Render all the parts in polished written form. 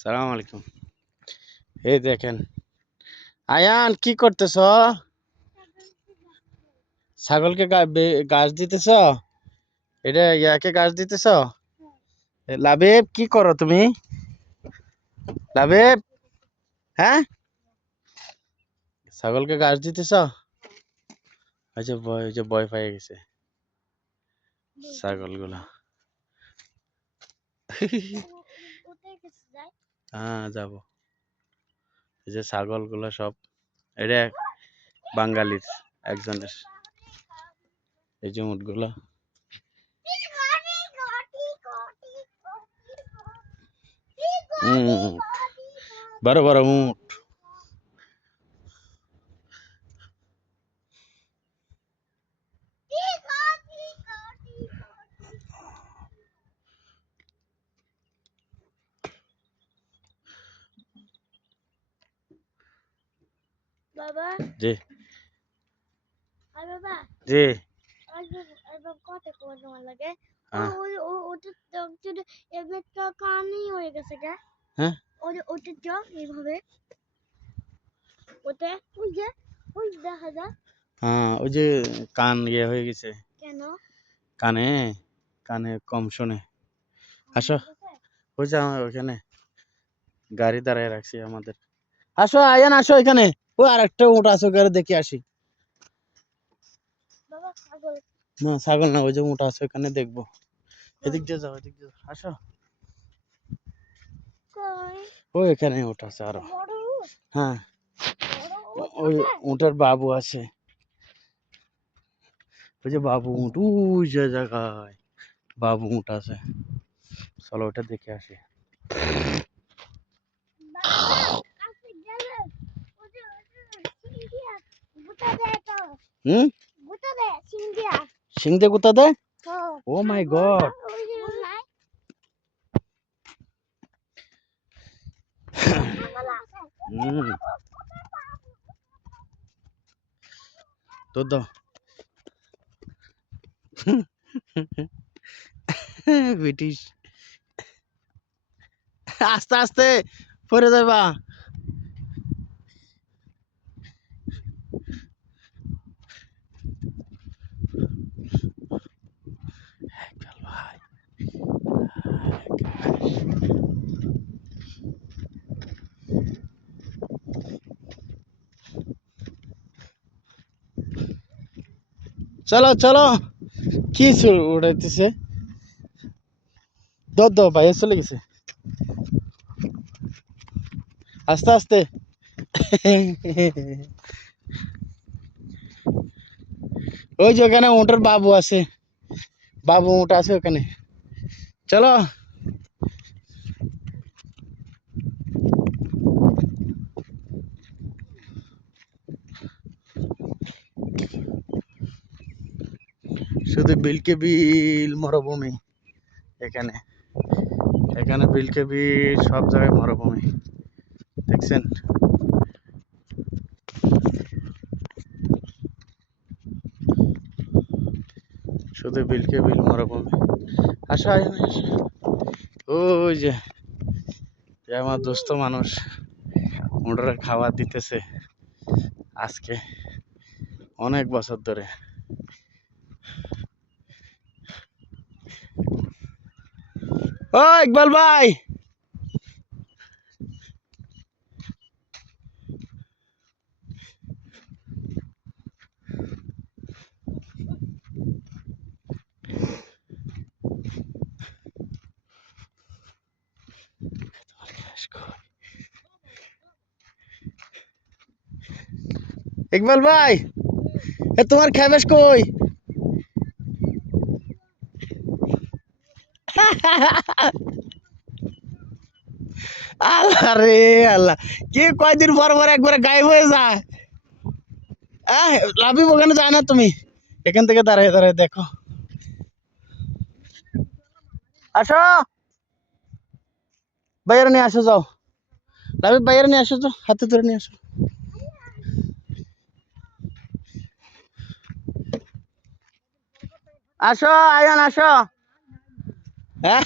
সালাম আলাইকুম। এই দেখেন, আয়ান কি করতেছ? ছাগলকে ঘাস দিতেছ? এটা ইয়াকে ঘাস দিতেছ? লাবিব কি করো তুমি? লাবিব, হ্যাঁ, ছাগলকে ঘাস দিতেছ? ওই যে ভয় পেয়ে গেছে ছাগলগুলা। হ্যাঁ, যাবো। এই যে ছাগলগুলা সব, এটা বাঙালির একজনের। এই যে উটগুলা, উট, বড় বড় উট। বাবা, জি বাবা, জি, কত তোমার লাগে হ্যাঁ ওটা যদি এবার তো কানই হয়ে গেছে গা। হ্যাঁ ওটা তো এইভাবে ওটা ওই দেখা যা হ্যাঁ, ওই যে কান ইয়ে হয়ে গেছে। কেন কানে কানে কম শোনে। আসো, ওই যে আমার ওখানে গাড়ি দাঁড়ায় রাখছি আমাদের। আসো আয়ান, আসো এখানে। ও আর একটা উট আছে, ওখানে দেখে আসি। বাবা ছাগল না ছাগল না, ওই যে উট আছে ওখানে দেখবো। এদিক দিয়ে যাও, এদিক দিয়ে যাও, আসো। কই ও এখানে উট আছে আরো। বড় হ্যাঁ, বড় ওই উটের বাবু আছে। ওই যে বাবু উট, ওই যে জায়গায় বাবু উট আছে। চলো ওটা দেখে আসি। বাবা কাছে গেলে সিংহিয়া গুতা দেয় তো হুম, গুতা দেয় সিংহিয়া সিং দিয়ে কোথা দেয়? তো ও মাই গড। নাই ছাগল আছে হুম, তো দাও। ব্রিটিশ, আস্তে আস্তে পড়ে যাবা। ভাই, চলো চলো, কি উড়াইতেছে? দাও ভাই, চলে গেছে। আস্তে আস্তে। ওই যে ওখানে উটের বাবু আছে, বাবু উট আছে ওখানে। চলো, শুধু বিলকে বিল মরুভূমি। এখানে এখানে বিলকে বিল, সব জায়গায় মরুভূমি। দেখছেন? শুধু বিলকে বিল মরুভূমি। আসো আয়, আসো। ওই যে এ আমার দোস্ত মানুষ উটের খাবার দিতেছে আজকে, অনেক বছর ধরে। ও ইকবাল ভাই, ইকবাল ভাই, এ তোমার খেবেশ কই? আল্লাহ রে আল্লাহ, কি কয়দিন পর পর একবারে গায়েব হয়ে যায়। লাভিব ওখানে যায় না তুমি, এখান থেকে দাঁড়ায় দাঁড়ায় দেখো। আসো, বাইরে নিয়ে আসো, যাও লাভিব, বাইরে নিয়ে আসো, তো হাতে ধরে নিয়ে আসো। আসো আয়ান, আসো। হ্যাঁ,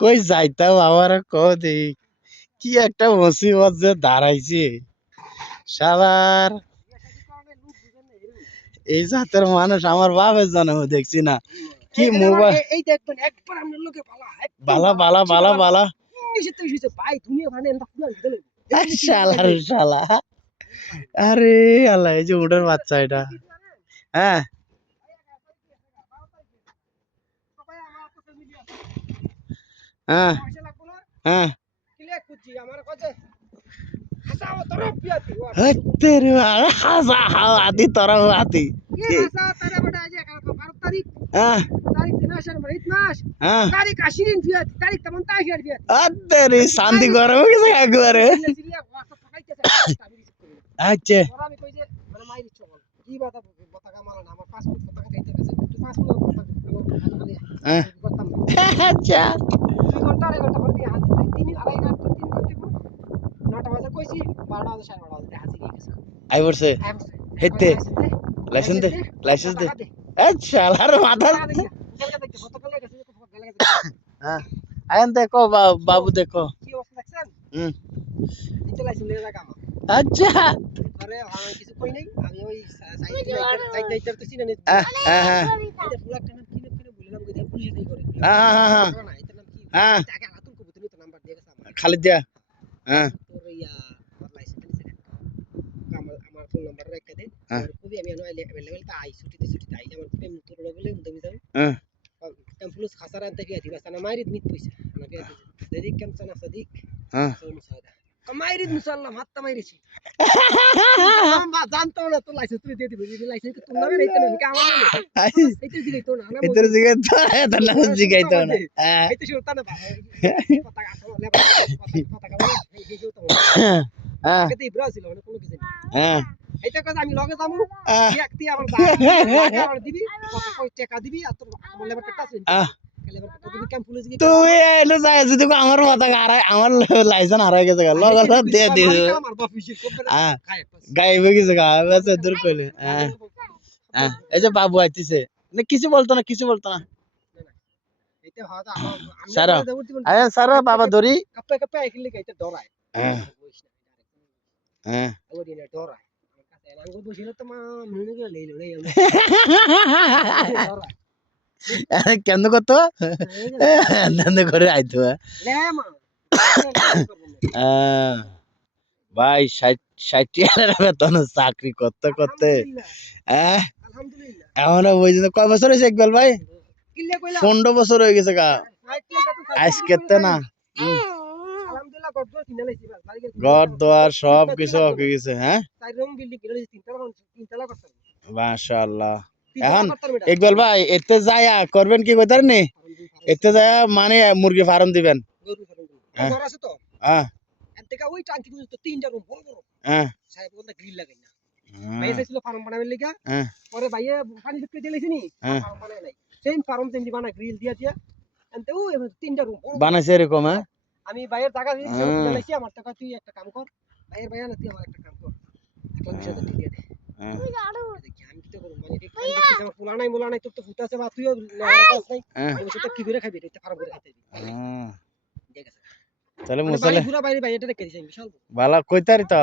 কই যাইতাম আমার দেই কি একটা মুসিবত যে দাঁড়াইছে শালার এই জাতের মানুষ আমার বাপের জন্ম দেখছি না কি মোবাইল এই দেখবেন একবার আপনার লোকে পালা বালা বালা বালা বালা নিচে তো হইছে ভাই তুমি ওখানে এন্ড পুরো ভিতরে শালার শালা আরে আল্লাহ এই যে উটের বাচ্চা এটা হ্যাঁ হ্যাঁ হ্যাঁ ক্লিয়ার করছি আমার কাছে হাসাও তরফ পিয়াতি তেরে হাসা হাওয়াতি তোরা হাতি ये हासा तारा बड़ा आज 12 तारीख হ্যাঁ तारीख दिनाशन बरीत मास হ্যাঁ तारीख 20 फियात तारीख 28 फियात তেরে শান্তি গরম হয়ে গেছে একবারে সিরিয়া WhatsApp পাঠাইতেছে আমি রিসিভ করি আচ্ছা ওরা আমি কই যে মানে মাইরি চল কি বাতা পতাকা মারা না আমার পাসপোর্ট পতাকা দিতে গেছে কিন্তু পাসপোর্ট পতাকা খালি হ্যাঁ করতাম আচ্ছা 2 ঘন্টা 2.5 ঘন্টা পরে দিয়ে হাজির 3 আড়াই ঘন্টা 3 ঘন্টা 9টা বাজে কইছি 12টা বাজে 12:30 বাজে হাজির হয়ে গেছে আই বলছে হেতে লাইসেন্স দে লাইসেন্স দে আচ্ছা লার মাথা হ্যাঁ আয়ন দেখো বাবু দেখো কি অবস্থা দেখছেন হুম এটা লাইসেন্স নিয়ে রাখা আমার আচ্ছা আরে আমি কিছু কই নাই আমি ওই সাইড তো চিনে নেই হ্যাঁ হ্যাঁ এটা ফ্ল্যাগটা নাম কি নাম বললাম কই পুলিশ দেই করে হ্যাঁ হ্যাঁ না এটা নাম কি হ্যাঁ টাকা আতুল কবুতর তো নাম্বার দিয়ে গেছে আমার খালি দিয়া হ্যাঁ তোর ইয়া আমার লাইসেন্স নিছে আমার ফোন নাম্বার রেখে দে হ্যাঁ। আর খুবই আমি अवेलेबल তা আই ছুটিতে আইলে আমার পেম তোর বলে তুমি যাও হ্যাঁ كان فلوس خسارة أنت فيها بس أنا ما أريد 100 بيسة أنا فيها صديق كم سنة صديق হ্যাঁ سوي مساعدة ما يريد مسلم حتى ما يريد شيء ما জানতো না তো লাইসেন্স তুই দিয়ে দিবি যদি লাইসেন্স তো না রে এটা না কাম না এটা দিলে তো না না এদের জিগে তো এটা না জিগাই তো না হ্যাঁ এটা শুরু না পতাকা পতাকা এই যে তো হ্যাঁ কত ব্রাজিল মানে কোনো কিছু নেই হ্যাঁ এটা কথা আমি লগে যাবো ব্যক্তি আমার আমার দিবি কত কয় টাকা দিবি আর তোর আমার লেবার কাটা আছে লেবার কাটা দিবি ক্যাম্প পুলিশ গিয়ে তুই এলো যায় যদি আমার মাথা হারাই আমার লাইসেন্স হারাই গেছে লগ লগ দিয়ে দিস আমার বাপিসি কোম্পানি হ্যাঁ খায় গাইবে গেছে গা বেশ দূর কইলে হ্যাঁ হ্যাঁ এই যে বাবু আইতিছে না কিছু বলতো না কিছু বলতো না এটা হয়তো আমি সারা আরে সারা বাবা ধরি কাপে কাপে আইলে কি এটা ডরায় হ্যাঁ হ্যাঁ ওই দিনে ডরায় আমার কাছে আঙ্গুল বসিলে তো মা মনে গেল লেইলো লেই ডরায় আরে কেন কত নন্দ করে আইতো লে মা ভাই 60 বেতন চাকরি করতে করতে হ্যাঁ আলহামদুলিল্লাহ এখন বুঝতে কয় বছর হয়েছে ইকবাল ভাই কিল্লে কইলা 15 বছর হয়ে গেছে গা আজকে তো না আলহামদুলিল্লাহ গড কিনে লাইছি বাড়ি ঘর দোয়ার সব কিছু হয়ে গেছে হ্যাঁ চার রুম বিল্ডিং কিনে লাইছি তিনতলা করতে মাশাআল্লাহ এখন ইকবাল ভাই এতে যায়া করবেন কি কইতার নি এতে যায়া মানে মুরগি ফার্ম দিবেন গরু ফার্ম হ্যাঁ। ঘর আছে তো হ্যাঁ এর থেকে ওই টাঙ্কি পর্যন্ত তিনটা রুম বড় বড় হ্যাঁ সাহেব বলতে গ্রিল লাগাই না ভাই চাইছিল ফার্ম বানাবার লাগা হ্যাঁ পরে ভাইয়ে পানি ঢুকে দিয়েছি নি হ্যাঁ। ফার্ম বানাই নাই সেম ফার্ম তেমনি বানা গ্রিল দিয়া দিয়া এনতে ও এবার তিনটা রুম বানাইছে এরকম হ্যাঁ আমি ভাইয়ের টাকা দিয়েছি হুম। দিয়েছি আমার টাকা তুই একটা কাম কর ভাইয়ের ভাইয়া না তুই আমার একটা কাম কর 1,20,000 দিয়ে দে হ্যাঁ দেখি আমি কি তো করব মানে দেখি আমার পোলা নাই তোর তো ফুটা আছে বা তুইও লেবার কাজ নাই হ্যাঁ আমি সেটা কি করে খাবি এটা ফার্ম করে খাইতে দিবি হ্যাঁ। ঠিক আছে তাহলে মানে মুসালে পুরা বাইরে ভাই এটা রেখে দিছি আমি বিশাল ভালো কইতারি তো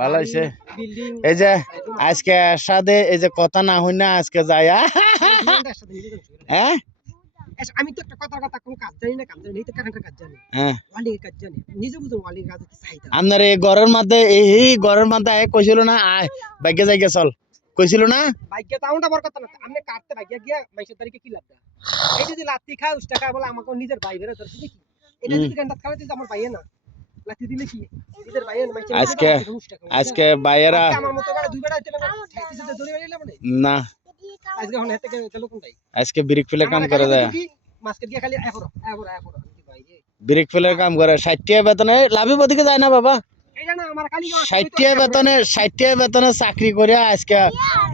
ভালো হইছে বিল্ডিং এই যে আজকে সাথে এই যে কথা না হই না আজকে যায়া হ্যাঁ আমি তো একটা কথা কোন কাজ জানি না কাজ জানি এই তো কারেন্টের কাজ জানি হ্যাঁ ওয়ালিং কাজ জানি নিজে বুঝুন ওয়ালিং কাজ কি চাহিদা আপনার এই ঘরের মধ্যে এই ঘরের মধ্যে কইছিল না আয় বাইকে যাইগে চল কইছিল না বাইকে তাউন্ডা বড় কথা না আপনি কাটতে বাইকে গিয়া মাইশের তারিখে কি লাভ এই যদি লাত্তি খায় উস টাকা বলে আমাকে নিজের ভাই বেরা ধরছি দেখি এটা যদি গান্ডাত খাওয়াতে আমার ভাইয়ে না লাত্তি দিলে কি নিজের ভাইয়ে না মাইশের আজকে বাইরা আমার মতো করে দুই বেড়া দিলে ঠাইতে যদি দড়ি বেরিয়ে মানে না আজকে হল হেতে গেল কোনটাই আজকে ব্রিক ফেলে কাম করে দেয় মাস্কেট গিয়া খালি এফরো ভাই ব্রিক ফেলের কাম করে 60 টাকা বেতনে লাভি বদিকে যায় না বাবা এইটা না আমার খালি 60 টাকা বেতনে চাকরি করে আজকে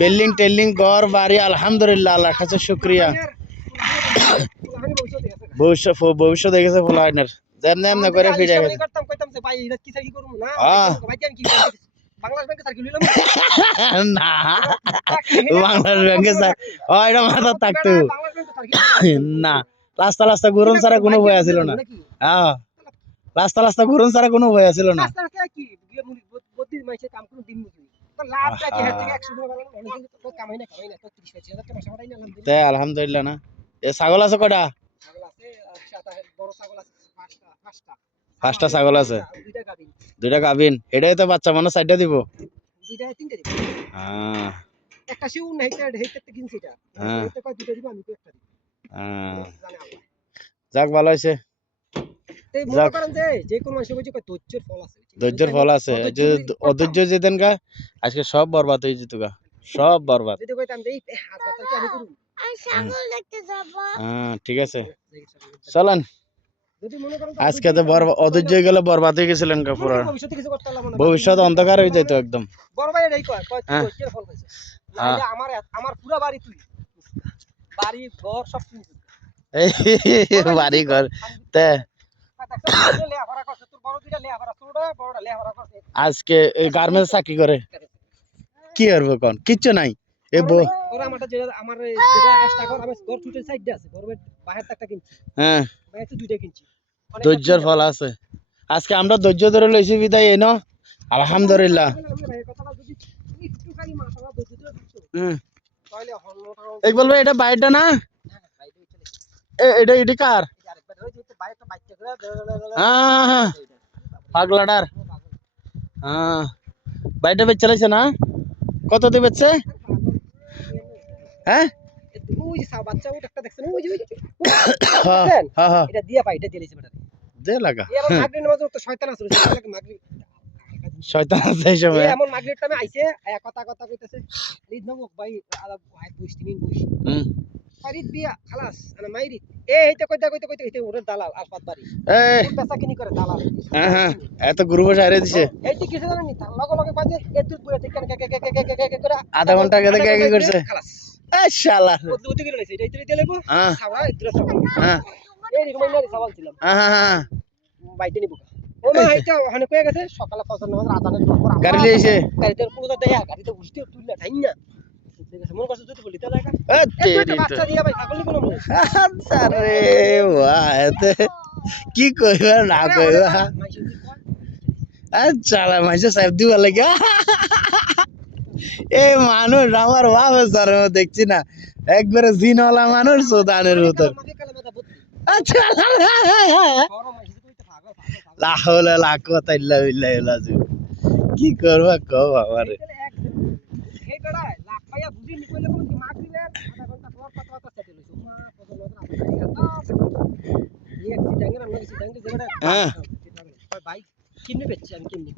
বিল্ডিং টেল্ডিং ঘর বাড়ি আলহামদুলিল্লাহ আল্লাহর কাছে শুকরিয়া ভবিষ্যৎ দেখেছে ফুলাইনের যেমন এমনি করে ফিরে গেছে করতাম কইতাম যে ভাই এটা কি সার্কি করব না হ্যাঁ। ভাই আমি কি বাংলাদেশ ব্যাংকে সার্কি লইলাম না বাংলাদেশ ব্যাংকে স্যার ও এটা মাথা থাকতো বাংলাদেশ ব্যাংকে সার্কি না রাস্তা ঘুরন ছাড়া কোনো ভয় আছিল না হ্যাঁ রাস্তা ঘুরন ছাড়া কোনো ভয় আছিল না রাস্তা রাস্তা কি গিয়ে মুনি বদ্দি মাইছে কাম কোনো দিন মুনি তো লাভটা কি হেড থেকে 100 টাকা বাড়ানো অনেক তো কামাই না তো 30-40 টাকা মাসে বাড়াই না তে আলহামদুলিল্লাহ না এ ছাগল আছে কয়টা ছাগল আছে সাতা বড় ছাগল আছে পাঁচটা পাঁচটা ছাগল আছে দুইটা গাবিন দুইটা গাভিন এটাই তো বাচ্চা মানুষ সাইডটা দিব দুইটা তিনটা দিব হ্যাঁ একটা শিউ না হেইতে কিনছি এটা হ্যাঁ। এটা কয় দুইটা দিব আমি তো একটা দিব হ্যাঁ জানে আল্লাহ যাক ভালো হয়েছে এই মনে যাক। করেন যে কোন মানুষ কই যে ধৈর্যের ফল আছে ধৈর্যের ফল আছে এই যে অধৈর্য যেতেন গা আজকে সব বরবাদ হয়ে যেত গা সব বরবাদ যদি কইতাম যে এই হাত বাচ্চা কি আমি করব আর ছাগল দেখতে যাব হ্যাঁ ঠিক আছে চলেন যদি মনে করেন আজকে তো অধৈর্য হয়ে গেলে বরবাদ হয়ে গেছিলেন গা পুরো ভবিষ্যতে কিছু করতে পারলাম না ভবিষ্যৎ অন্ধকার হয়ে যেত একদম বড় ভাই এটাই কয় কয় হ্যাঁ। ধৈর্যের ফল পাইছে হ্যাঁ। নাইলে আমার পুরো বাড়ি তুই বাড়ি ঘর সব তুই এই বাড়ি ঘর তে লেহাপড়া করছে তোর বড় দুইটা লেহাপড়া ছোটটা বড়টা লেহাপড়া করছে আজকে এই গার্মেন্টস চাকরি করে কি করবো কোন কিচ্ছু নাই এ বউ ওরা আমারটা যেটা আমার যেটা এক্সট্রা ঘর আমি ঘর ছুটের সাইডে আছে ঘরের বাইরে একটা কিনছি হ্যাঁ বাইরে তো দুইটা কিনছি অনেক ধৈর্যের ফল আছে আজকে আমরা ধৈর্য ধরে লইছি বিদায় এনো আলহামদুলিল্লাহ কথাটা যদি একটুখানি মাশাআল্লাহ ধৈর্য ধরে দিছো হুম তাহলে হলমটা এই বলবো এটা বাইরটা না এটা কার আরেকবার ওই যে বাইরেটা বাইকটা করে হ্যাঁ হ্যাঁ পাগলাটার হ্যাঁ বাইরটা বেচ চালাইছে না কত দিয়ে বেচছে হ্যাঁ ওই যে বাচ্চা ওটা একটা দেখছেন ওই যে হ্যাঁ হ্যাঁ হ্যাঁ এটা দিয়া পাই এটা দিয়েছে বেটা দে লাগা এই আমার মাগরিব নামাজ তো শয়তান আছে সেটাকে মাগরিব শয়তান আছে এই সময় এই এমন মাগরিব টাইমে আইছে কথা কইতেছে ঈদ নবক ভাই আলা ভাই বুঝতি নিন বুঝ হুম ফারিদ বিয়া খালাস انا মাইরি এই এইটা কইতে এটা ওরে দালাল আলফাত বাড়ি এই পেশা কিনি করে দালাল হ্যাঁ হ্যাঁ এত গ্রুপ সাইরে দিছে এইটি কিছু জানেন নি লগে লগে বাজে এ দুধ বইতে কেন কে করে আধা ঘন্টা আগে থেকে কি করছে খালাস এ শালা ওতে করে লইছে এটা দিয়ে লেবো হ্যাঁ খাওয়া ইতরা সব হ্যাঁ এই রকম না সওয়াল ছিলাম হ্যাঁ বাইতে নিব ও মা এটা ওখানে কয়ে গেছে সকালে ফজর নামাজ আজানের পর গাড়ি লিয়েছে গাড়িতে পুরো দেয়া গাড়িতে উঠতে তুললা তাই না মন কষ্ট যদি বলি তাহলে এ তেরি তো বাচ্চা দিয়া ভাই ছাগল কোন মনে আরে বাহ এতে কি কইবা না কইবা আচ্ছা মাইসে সাহেব দিবা লাগে এই মানুষ আমার বাপ স্যার দেখছি না একবারে জিনওয়ালা মানুষ সোদানের ভিতর আচ্ছা লা হাওলা লা কুওয়াতা ইল্লা বিল্লাহ কি করবা কও আমারে এই বেড়ায় লাখ পাইয়া বুঝি নি কইলে কোন দিমাগ দিলে আধা ঘন্টা পর কথা সেটেল হইছে মা ফজর নামাজ এই এক সিটাঙ্গের আমরা সিটাঙ্গের জায়গাটা হ্যাঁ ভাই কিনে বেচছি আমি কিনে